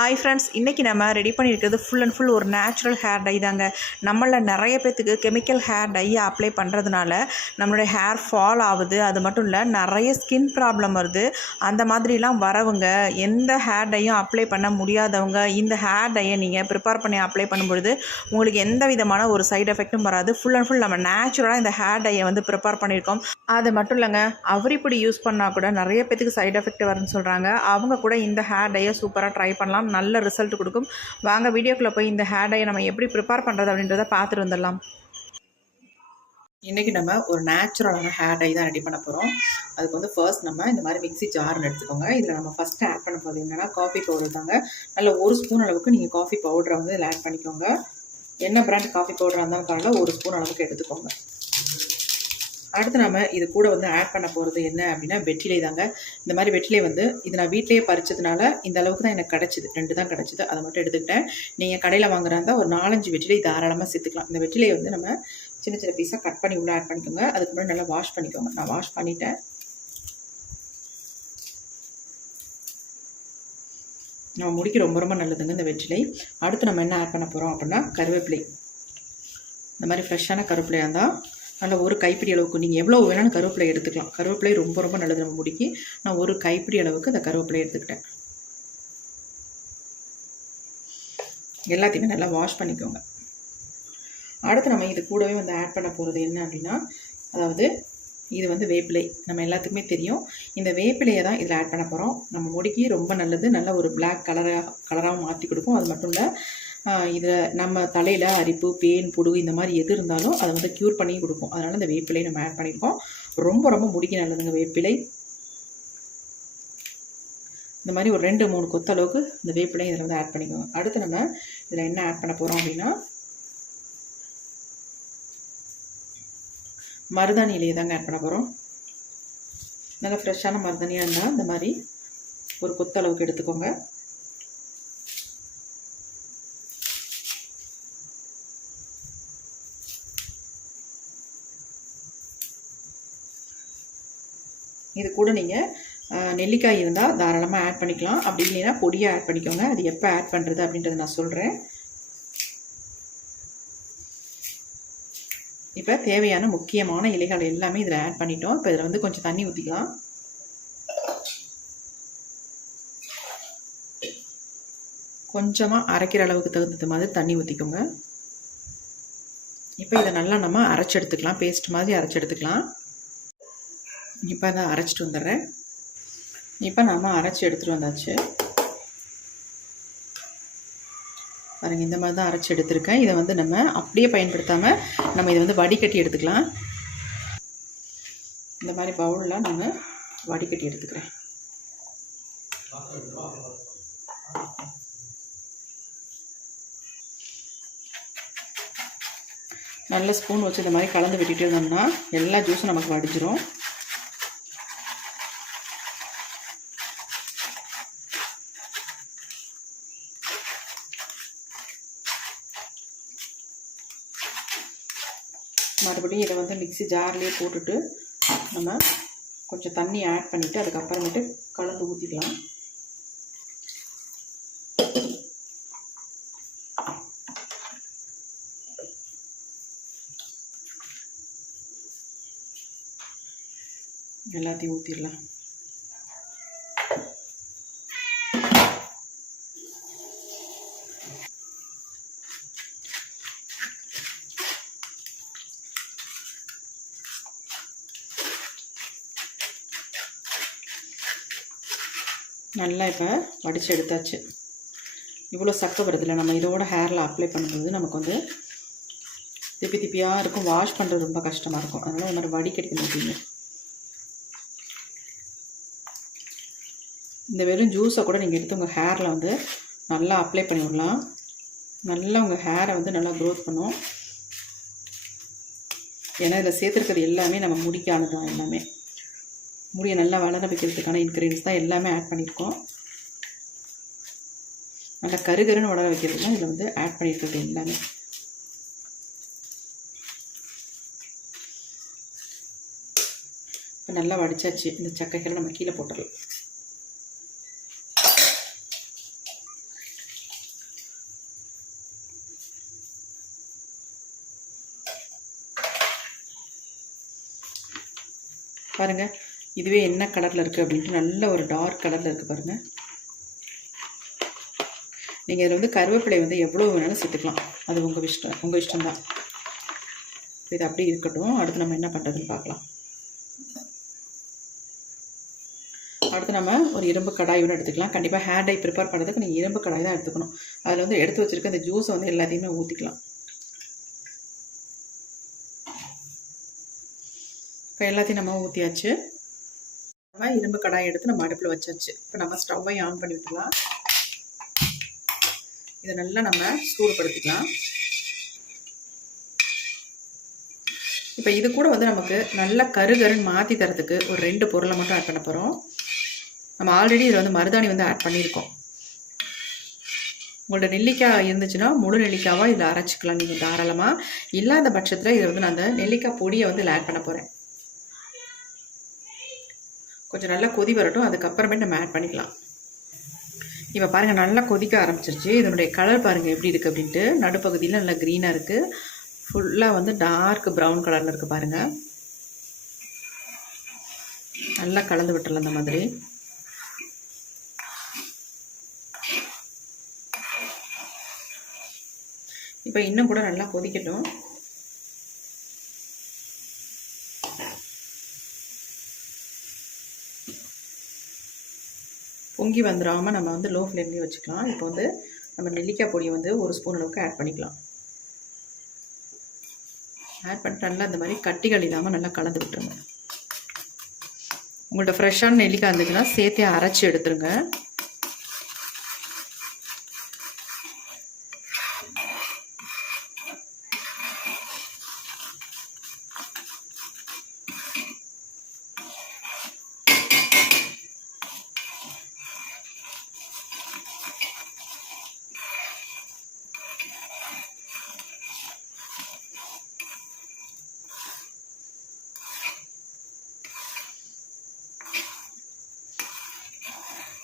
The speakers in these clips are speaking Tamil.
ஹாய் ஃப்ரெண்ட்ஸ், இன்றைக்கி நம்ம ரெடி பண்ணியிருக்கிறது ஃபுல் அண்ட் ஃபுல் ஒரு நேச்சுரல் ஹேர் டை தாங்க. நம்மள நிறைய பேர்த்துக்கு கெமிக்கல் ஹேர் டையை அப்ளை பண்ணுறதுனால நம்மளுடைய ஹேர் ஃபால் ஆகுது. அது மட்டும் இல்லை, நிறைய ஸ்கின் ப்ராப்ளம் வருது. அந்த மாதிரிலாம் வரவங்க, எந்த ஹேர் டையும் அப்ளை பண்ண முடியாதவங்க இந்த ஹேர் டையை நீங்கள் ப்ரிப்பேர் பண்ணி அப்ளை பண்ணும்பொழுது உங்களுக்கு எந்த விதமான ஒரு சைடு எஃபெக்ட்டும் வராது. ஃபுல் அண்ட் ஃபுல் நம்ம நேச்சுரலாக இந்த ஹேர் டையை ப்ரிப்பேர் பண்ணியிருக்கோம். அது மட்டும் இல்லைங்க, அவரிப்பொடி யூஸ் பண்ணால் கூட நிறைய பேர்த்துக்கு சைடு எஃபெக்ட் வரும்னு சொல்கிறாங்க. அவங்க கூட இந்த ஹேர் டையை சூப்பராக ட்ரை பண்ணலாம், நல்ல ரிசல்ட் கொடுக்கும். வாங்க வீடியோக்குள்ளே போய் இந்த ஹேர் டையை நம்ம எப்படி ப்ரிப்பேர் பண்ணுறது அப்படின்றத பார்த்துட்டு வந்துடலாம். இன்றைக்கி நம்ம ஒரு நேச்சுரலான ஹேர் டை தான் ரெடி பண்ண போகிறோம். அதுக்கு ஃபர்ஸ்ட் நம்ம இந்த மாதிரி மிக்ஸி ஜார்னு எடுத்துக்கோங்க. இதில் நம்ம ஃபஸ்ட்டு ஆட் பண்ண போகிறது என்னென்னா காஃபி பவுடர் தாங்க. நல்ல 1 ஸ்பூன் அளவுக்கு நீங்கள் காஃபி பவுடரை இதில் ஆட் பண்ணிக்கோங்க. என்ன பிராண்ட் காஃபி பவுடராக இருந்தாலும் பரவாயில்ல, 1 ஸ்பூன் அளவுக்கு எடுத்துக்கோங்க. அடுத்து நம்ம இது கூட ஆட் பண்ண போகிறது என்ன அப்படின்னா வெற்றிலை தாங்க. இந்த மாதிரி வெற்றிலை இது நான் வீட்டிலேயே பறிச்சதுனால இந்த அளவுக்கு தான் எனக்கு கிடச்சிது. 2 தான் கிடச்சிது, அதை மட்டும் எடுத்துக்கிட்டேன். நீங்கள் கடையில் வாங்குறதா இருந்தால் ஒரு 4-5 வெற்றிலை தாராளமாக சேர்த்துக்கலாம். இந்த வெற்றிலையை நம்ம சின்ன சின்ன பீஸாக கட் பண்ணி உள்ளே ஆட் பண்ணிக்கோங்க. அதுக்கு முன்னாடி நல்லா வாஷ் பண்ணிக்கோங்க. நான் வாஷ் பண்ணிட்டேன். நம்ம முடிக்க ரொம்ப ரொம்ப நல்லதுங்க இந்த வெற்றிலை. அடுத்து நம்ம என்ன ஆட் பண்ண போகிறோம் அப்படின்னா கருவேப்பிலை. இந்த மாதிரி ஃப்ரெஷ்ஷான கருவேப்பிலையாக இருந்தால் நல்ல 1 கைப்பிடி அளவுக்கு நீங்கள் எவ்வளோ வேணாலும் கருவேப்பிலை எடுத்துக்கலாம். கருவேப்பிலை ரொம்ப ரொம்ப நல்லது நம்ம முடிக்கு. நான் 1 கைப்பிடி அளவுக்கு இந்த கருவேப்பிலை எடுத்துக்கிட்டேன். எல்லாத்தையுமே நல்லா வாஷ் பண்ணிக்கோங்க. அடுத்து நம்ம இது கூடவே ஆட் பண்ண போகிறது என்ன அப்படின்னா, அதாவது இது வேப்பிலை. நம்ம எல்லாத்துக்குமே தெரியும், இந்த வேப்பிலையை தான் இதில் ஆட் பண்ண போகிறோம். நம்ம முடிக்கு ரொம்ப நல்லது. நல்ல ஒரு பிளாக் கலராகவும் மாற்றி கொடுக்கும். அது மட்டும் இல்லை, இதில் நம்ம தலையில் அரிப்பு, பேன், பொடுகு இந்த மாதிரி எது இருந்தாலும் அதை க்யூர் பண்ணி கொடுக்கும். அதனால் இந்த வேப்பிலை நம்ம ஆட் பண்ணியிருக்கோம். ரொம்ப ரொம்ப முடிக்க நல்லதுங்க வேப்பிலை. இந்த மாதிரி ஒரு 2-3 கொத்து அளவுக்கு இந்த வேப்பிலை இதில் ஆட் பண்ணிக்கோங்க. அடுத்து நம்ம இதில் என்ன ஆட் பண்ண போகிறோம் அப்படின்னா மருதாணி இலையை தாங்க ஆட் பண்ண போகிறோம். நல்லா ஃப்ரெஷ்ஷான மருதாணியாக இருந்தால் இந்த மாதிரி ஒரு கொத்து அளவுக்கு எடுத்துக்கோங்க. இது கூட நீங்கள் நெல்லிக்காய் இருந்தால் தாராளமாக ஆட் பண்ணிக்கலாம். அப்படி இல்லைன்னா பொடியாக ஆட் பண்ணிக்கோங்க. அது எப்போ ஆட் பண்ணுறது அப்படின்றத நான் சொல்கிறேன். இப்போ தேவையான முக்கியமான இலைகள் எல்லாமே இதில் ஆட் பண்ணிட்டோம். இப்போ இதில் கொஞ்சம் தண்ணி ஊற்றிக்கலாம். கொஞ்சமாக அரைக்கிற அளவுக்கு தகுந்த மாதிரி தண்ணி ஊற்றிக்கோங்க. இப்போ இதை நல்லா நம்ம அரைச்சி எடுத்துக்கலாம். பேஸ்ட் மாதிரி அரைச்சி எடுத்துக்கலாம். இப்போ அதை அரைச்சிட்டு வந்துடுறேன். இப்போ நம்ம அரைச்சி எடுத்துகிட்டு வந்தாச்சு பாருங்க. இந்த மாதிரி தான் அரைச்சி எடுத்துருக்கேன். இதை நம்ம அப்படியே பயன்படுத்தாமல் நம்ம இதை வடிகட்டி எடுத்துக்கலாம். இந்த மாதிரி பவுலில் நான் வடிகட்டி எடுத்துக்கிறேன். நல்ல ஸ்பூன் வச்சு இந்த மாதிரி கலந்து விட்டுட்டு இருந்தோம்னா எல்லா ஜூஸும் நமக்கு வடிஞ்சிரும். மறுபடியும் இதை மிக்ஸி ஜார்லேயே போட்டுட்டு நம்ம கொஞ்சம் தண்ணி ஆட் பண்ணிவிட்டு அதுக்கப்புறமேட்டு கலந்து ஊற்றிக்கலாம். எல்லாத்தையும் ஊற்றிடலாம். நல்லா இப்போ வடித்து எடுத்தாச்சு. இவ்வளோ சக்கை வருதில்ல, நம்ம இதோட ஹேரில் அப்ளை பண்ணும்போது நமக்கு திப்பி திப்பியாக இருக்கும். வாஷ் பண்ணுறது ரொம்ப கஷ்டமாக இருக்கும். அதனால் இந்த மாதிரி வடிகட்டி மாட்டீங்க. இந்த வெறும் ஜூஸை கூட நீங்கள் எடுத்து உங்கள் ஹேரில் நல்லா அப்ளை பண்ணி விடலாம். நல்லா உங்கள் ஹேரை நல்லா க்ரோத் பண்ணும். ஏன்னா இதில் சேர்த்துருக்கிறது எல்லாமே நம்ம முடிக்கானது தான். எல்லாமே முடியை நல்லா வளர வைக்கிறதுக்கான இன்க்ரீடியன்ஸ் தான் எல்லாமே ஆட் பண்ணியிருக்கோம். நல்லா கருகருன்னு வளர வைக்கிறது தான் இதில் ஆட் பண்ணியிருக்கிறது எல்லாமே. இப்போ நல்லா வடிச்சாச்சு. இந்த சக்கைகளை நம்ம கீழே போட்டுடலாம். பாருங்கள், இதுவே என்ன கலரில் இருக்குது அப்படின்ட்டு நல்ல ஒரு டார்க் கலரில் இருக்குது பாருங்கள். நீங்கள் இதில் வந்து கருவேப்பிலை வந்து எவ்வளோ வேணாலும் சேர்த்துக்கலாம், அது உங்கள் இஷ்டம்தான். இது அப்படியே இருக்கட்டும். அடுத்து நம்ம என்ன பண்ணுறதுன்னு பார்க்கலாம். அடுத்து நம்ம ஒரு இரும்பு கடாய் கூட எடுத்துக்கலாம். கண்டிப்பாக ஹேர் டை ப்ரிப்பேர் பண்ணுறதுக்கு நீங்கள் இரும்பு கடாய் தான் எடுத்துக்கணும். அதில் வந்து எடுத்து வச்சுருக்க இந்த ஜூஸை வந்து எல்லாத்தையுமே ஊற்றிக்கலாம். இப்போ எல்லாத்தையும் நம்ம ஊற்றியாச்சு. நம்ம இரும்பு கடாய் எடுத்து நம்ம அடுப்பில் வச்சாச்சு. இப்போ நம்ம ஸ்டவ்வை ஆன் பண்ணி விட்டுக்கலாம். இதை நல்லா நம்ம சூடுபடுத்திக்கலாம். இப்போ இது கூட வந்து நமக்கு நல்லா கருகருன்னு மாற்றி தரத்துக்கு ஒரு 2 பொருளை மட்டும் ஆட் பண்ண போகிறோம். நம்ம ஆல்ரெடி இதில் வந்து மருதாணி வந்து ஆட் பண்ணியிருக்கோம். உங்கள்ட்ட நெல்லிக்காய் இருந்துச்சுன்னா முழு நெல்லிக்காவாக இதில் அரைச்சிக்கலாம் நீங்கள் தாராளமாக. இல்லாத பட்சத்தில் இதை வந்து நான் அந்த நெல்லிக்காய் பொடியை வந்து இதில் ஆட் பண்ண போகிறேன். கொஞ்சம் நல்லா கொதி வரட்டும், அதுக்கப்புறமேட்டு நம்ம ஆட் பண்ணிக்கலாம். இப்போ பாருங்கள், நல்லா கொதிக்க ஆரம்பிச்சிருச்சு. இதனுடைய கலர் பாருங்கள் எப்படி இருக்குது அப்படின்ட்டு. நடுப்பகுதியில் நல்லா க்ரீனாக இருக்குது. ஃபுல்லாக வந்து டார்க் ப்ரௌன் கலரில் இருக்குது பாருங்கள். நல்லா கலந்து விட்டுறலாம் அந்த மாதிரி. இப்போ இன்னும் கூட நல்லா கொதிக்கட்டும். பொங்கி வந்துடாமல் நம்ம வந்து லோ ஃப்ளேம்லேயே வச்சுக்கலாம். இப்போ வந்து நம்ம நெல்லிக்காய் பொடியை வந்து 1 ஸ்பூன் அளவுக்கு ஆட் பண்ணிக்கலாம். ஆட் பண்ணிட்டு நல்லா இந்த மாதிரி கட்டிகள் இல்லாமல் நல்லா கலந்து விட்டுருங்க. உங்கள்கிட்ட ஃப்ரெஷ்ஷான நெல்லிக்காய் இருந்துச்சுன்னா சேர்த்தே அரைச்சி எடுத்துருங்க.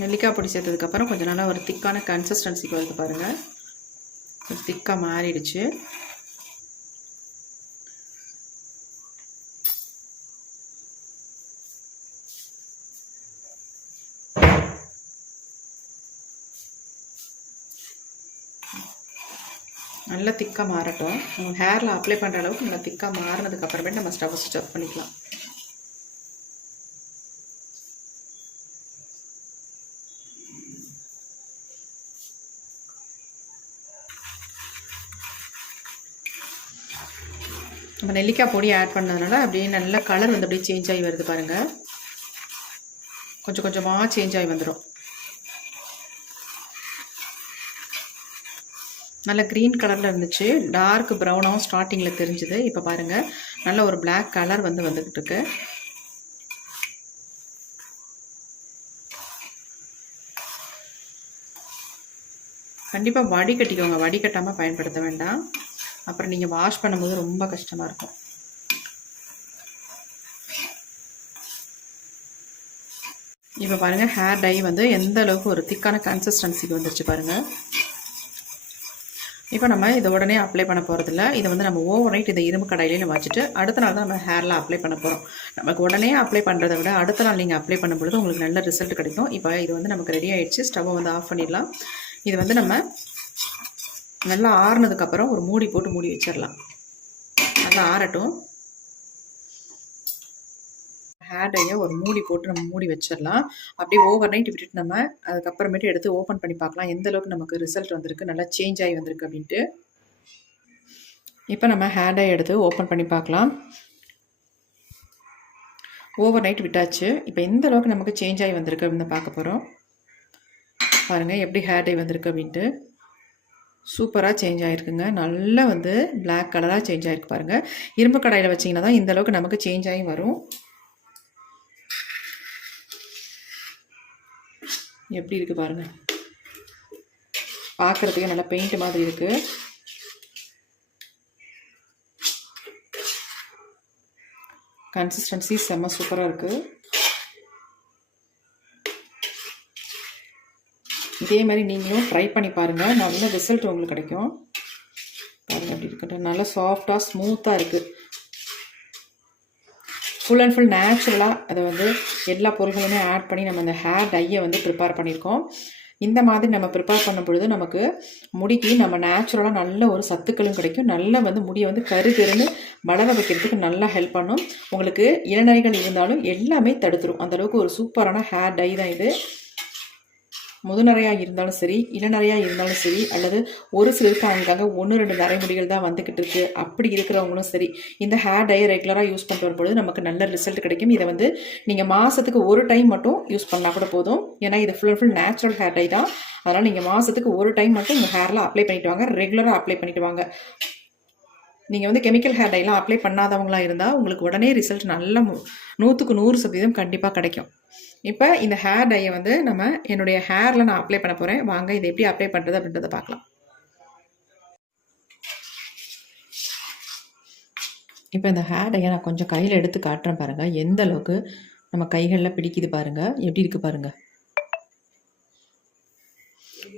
நெல்லிக்காய் பொடி சேர்த்ததுக்கப்புறம் கொஞ்சம் நல்லா ஒரு திக்கான கன்சிஸ்டன்சிக்கு வருது பாருங்கள். கொஞ்சம் திக்காக மாறிடுச்சு. நல்லா திக்காக மாறட்டும். நம்ம ஹேரில் அப்ளை பண்ணுற அளவுக்கு நல்லா திக்காக மாறினதுக்கப்புறமேட்டு நம்ம ஸ்டவ் ஸ்விட்ச் ஆஃப் பண்ணிக்கலாம். நம்ம நெல்லிக்காய் பொடி ஆட் பண்ணதுனால அப்படியே நல்ல கலர் வந்து அப்படியே சேஞ்ச் ஆகி வருது பாருங்கள். கொஞ்சம் கொஞ்சமாக சேஞ்ச் ஆகி வந்துடும். நல்ல க்ரீன் கலரில் இருந்துச்சு. டார்க் ப்ரௌனாகவும் ஸ்டார்டிங்கில் தெரிஞ்சுது. இப்போ பாருங்கள், நல்ல ஒரு பிளாக் கலர் வந்து வந்துக்கிட்டு இருக்கு. கண்டிப்பாக வடிகட்டிக்கோங்க. வடிகட்டாமல் பயன்படுத்த வேண்டாம். அப்புறம் நீங்கள் வாஷ் பண்ணும்போது ரொம்ப கஷ்டமாக இருக்கும். இப்போ பாருங்கள், ஹேர் டை வந்து எந்த அளவுக்கு ஒரு திக்கான கன்சிஸ்டன்சிக்கு வந்துருச்சு பாருங்கள். இப்போ நம்ம இதை உடனே அப்ளை பண்ண போகிறதில்ல. இதை வந்து நம்ம ஓவர் நைட் இந்த இரும்பு கடாயிலே நம்ம வச்சுட்டு அடுத்த நாள் தான் நம்ம ஹேரில் அப்ளை பண்ண போகிறோம். நமக்கு உடனே அப்ளை பண்ணுறதை விட அடுத்த நாள் நீங்கள் அப்ளை பண்ணும்பொழுது உங்களுக்கு நல்ல ரிசல்ட் கிடைக்கும். இப்போ இது வந்து நமக்கு ரெடி ஆகிடுச்சு. ஸ்டவ்வை வந்து ஆஃப் பண்ணிடலாம். இது வந்து நம்ம நல்லா ஆறுனதுக்கப்புறம் ஒரு மூடி போட்டு மூடி வச்சிடலாம். நல்லா ஆறட்டும். ஹேர் டையை ஒரு மூடி போட்டு நம்ம மூடி வச்சிடலாம். அப்படியே ஓவர் நைட் விட்டுட்டு நம்ம அதுக்கப்புறமேட்டு எடுத்து ஓப்பன் பண்ணி பார்க்கலாம் எந்த அளவுக்கு நமக்கு ரிசல்ட் வந்திருக்கு, நல்லா சேஞ்ச் ஆகி வந்திருக்கு அப்படின்ட்டு. இப்போ நம்ம ஹேர் டை எடுத்து ஓப்பன் பண்ணி பார்க்கலாம். ஓவர் நைட் விட்டாச்சு. இப்போ எந்த அளவுக்கு நமக்கு சேஞ்ச் ஆகி வந்திருக்கு அப்படின்னு பார்க்க போகிறோம். பாருங்கள் எப்படி ஹேர் டை வந்திருக்கு அப்படின்ட்டு. சூப்பராக சேஞ்ச் ஆகிருக்குங்க. நல்லா வந்து பிளாக் கலராக சேஞ்ச் ஆகிருக்கு பாருங்கள். இரும்பு கடாயில் வச்சிங்கன்னா தான் இந்த அளவுக்கு நமக்கு சேஞ்ச் ஆகி வரும். எப்படி இருக்குது பாருங்கள். பார்க்குறதுக்கு நல்லா பெயிண்ட் மாதிரி இருக்குது. கன்சிஸ்டன்சி செம்ம சூப்பராக இருக்குது. இதே மாதிரி நீங்களும் ட்ரை பண்ணி பாருங்கள். நல்ல ரிசல்ட் உங்களுக்கு கிடைக்கும். பாருங்கள் அப்படி இருக்கட்டும். நல்லா சாஃப்டாக ஸ்மூத்தாக இருக்குது. ஃபுல் அண்ட் ஃபுல் நேச்சுரலாக அதை வந்து எல்லா பொருட்களுமே ஆட் பண்ணி நம்ம அந்த ஹேர் டையை வந்து ப்ரிப்பேர் பண்ணியிருக்கோம். இந்த மாதிரி நம்ம ப்ரிப்பேர் பண்ணும் பொழுது நமக்கு முடிக்கு நம்ம நேச்சுரலாக நல்ல ஒரு சத்துக்களும் கிடைக்கும். நல்ல வந்து முடியை வந்து கருன்னு வளர வைக்கிறதுக்கு நல்லா ஹெல்ப் பண்ணும். உங்களுக்கு இளநரைகள் இருந்தாலும் எல்லாமே தடுத்துரும். அந்தளவுக்கு ஒரு சூப்பரான ஹேர் டை தான் இது. முதுநரையாக இருந்தாலும் சரி, இளநரையாக இருந்தாலும் சரி, அல்லது ஒரு சிலருக்கு அங்கங்கே 1-2 நரைமுடிகள் தான் வந்துக்கிட்டு இருக்குது, அப்படி இருக்கிறவங்களும் சரி, இந்த ஹேர் டையை ரெகுலராக யூஸ் பண்ணிட்டு வரும்பொழுது நமக்கு நல்ல ரிசல்ட் கிடைக்கும். இதை வந்து நீங்கள் மாதத்துக்கு ஒரு டைம் மட்டும் யூஸ் பண்ணால் கூட போதும். ஏன்னா இது full and full natural hair dye தான். அதனால் நீங்கள் மாதத்துக்கு ஒரு டைம் மட்டும் உங்கள் ஹேரில் அப்ளை பண்ணிட்டு வாங்க. ரெகுலராக அப்ளை பண்ணிட்டு வாங்க. நீங்கள் வந்து கெமிக்கல் ஹேர் டைலாம் அப்ளை பண்ணாதவங்களாக இருந்தால் உங்களுக்கு உடனே ரிசல்ட் நல்ல 100க்கு 100% கண்டிப்பாக கிடைக்கும். இப்போ இந்த ஹேர் டையை வந்து என்னுடைய ஹேரில் நான் அப்ளை பண்ண போகிறேன். வாங்க இதை எப்படி அப்ளை பண்ணுறது அப்படின்றத பார்க்கலாம். இப்போ இந்த ஹேர் டையை நான் கொஞ்சம் கையில் எடுத்து காட்டுறேன் பாருங்கள். எந்த அளவுக்கு நம்ம கைகளில் பிடிக்குது பாருங்கள். எப்படி இருக்குது பாருங்கள்.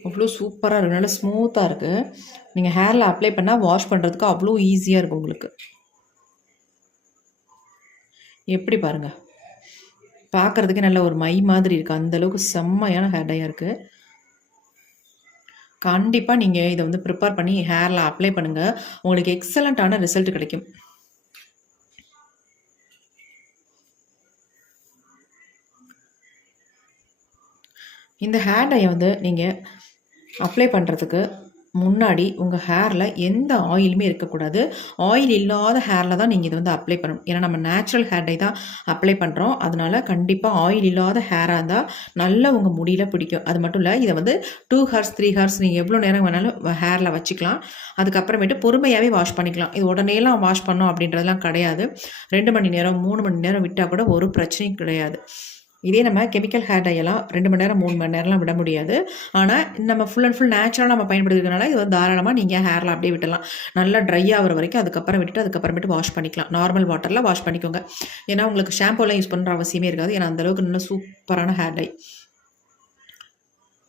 அவ்வளோ சூப்பராக இருக்குது. நல்லா ஸ்மூத்தாக இருக்குது. நீங்கள் ஹேரில் அப்ளை பண்ணால் வாஷ் பண்ணுறதுக்கு அவ்வளோ ஈஸியாக இருக்கும் உங்களுக்கு. எப்படி பாருங்கள். பார்க்குறதுக்கு நல்ல ஒரு மை மாதிரி இருக்குது. அந்தளவுக்கு செம்மையான ஹேர் டையாக இருக்குது. கண்டிப்பாக நீங்கள் இதை வந்து ப்ரிப்பேர் பண்ணி ஹேரில் அப்ளை பண்ணுங்கள். உங்களுக்கு எக்ஸலண்ட்டான ரிசல்ட் கிடைக்கும். இந்த ஹேர் டையை வந்து நீங்கள் அப்ளை பண்ணுறதுக்கு முன்னாடி உங்கள் ஹேரில் எந்த ஆயிலுமே இருக்கக்கூடாது. ஆயில் இல்லாத ஹேரில் தான் நீங்கள் இதை வந்து அப்ளை பண்ணணும். ஏன்னா நம்ம நேச்சுரல் ஹேர் டை தான் அப்ளை பண்ணுறோம். அதனால் கண்டிப்பாக ஆயில் இல்லாத ஹேராக இருந்தால் நல்லா உங்கள் முடியில் பிடிக்கும். அது மட்டும் இல்லை, இதை வந்து 2 ஹார்ஸ் 3 ஹார்ஸ் நீங்கள் எவ்வளோ நேரம் வேணாலும் ஹேரில் வச்சுக்கலாம். அதுக்கப்புறமேட்டு பொறுமையாகவே வாஷ் பண்ணிக்கலாம். இது உடனேலாம் வாஷ் பண்ணோம் அப்படின்றதெல்லாம் கிடையாது. 2 மணி நேரம் 3 மணி நேரம் விட்டால் கூட ஒரு பிரச்சனையும் கிடையாது. இதே நம்ம கெமிக்கல் ஹேர் டையெல்லாம் 2 மணி நேரம் 3 மணி நேரம்லாம் விட முடியாது. ஆனால் நம்ம ஃபுல் அண்ட் ஃபுல் நேச்சுரலாக நம்ம பயன்படுத்துறதுனால இது வந்து தாராளமாக நீங்கள் ஹேரில் அப்படியே விட்டலாம். நல்லா ட்ரை ஆகிற வரைக்கும் அதுக்கப்புறம் விட்டுட்டு அதுக்கப்புறமேட்டு வாஷ் பண்ணிக்கலாம். நார்மல் வாட்டரில் வாஷ் பண்ணிக்கோங்க. ஏன்னா உங்களுக்கு ஷாம்புலாம் யூஸ் பண்ணுற அவசியமே இருக்காது. ஏன்னா அந்தளவுக்கு நல்ல சூப்பரான ஹேர் டை.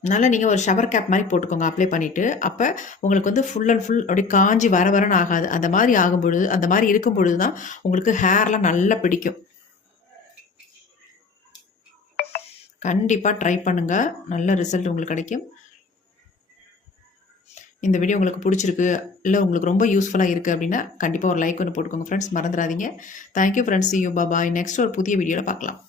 அதனால் நீங்கள் ஒரு ஷவர் கேப் மாதிரி போட்டுக்கோங்க அப்ளை பண்ணிவிட்டு. அப்போ உங்களுக்கு வந்து ஃபுல் அண்ட் ஃபுல் அப்படியே காஞ்சி வரன்னு ஆகாது. அந்த மாதிரி ஆகும்பொழுது, அந்த மாதிரி இருக்கும் பொழுது தான் உங்களுக்கு ஹேர்லாம் நல்லா பிடிக்கும். கண்டிப்பாக ட்ரை பண்ணுங்கள். நல்ல ரிசல்ட் உங்களுக்கு கிடைக்கும். இந்த வீடியோ உங்களுக்கு பிடிச்சிருக்கு, இல்லை உங்களுக்கு ரொம்ப யூஸ்ஃபுல்லாக இருக்குது அப்படின்னா கண்டிப்பாக ஒரு லைக் ஒன்று போட்டுக்கோங்க ஃப்ரெண்ட்ஸ். மறந்துடாதீங்க. Thank you friends. You bye. Next ஒரு புதிய வீடியோவில் பார்க்கலாம்.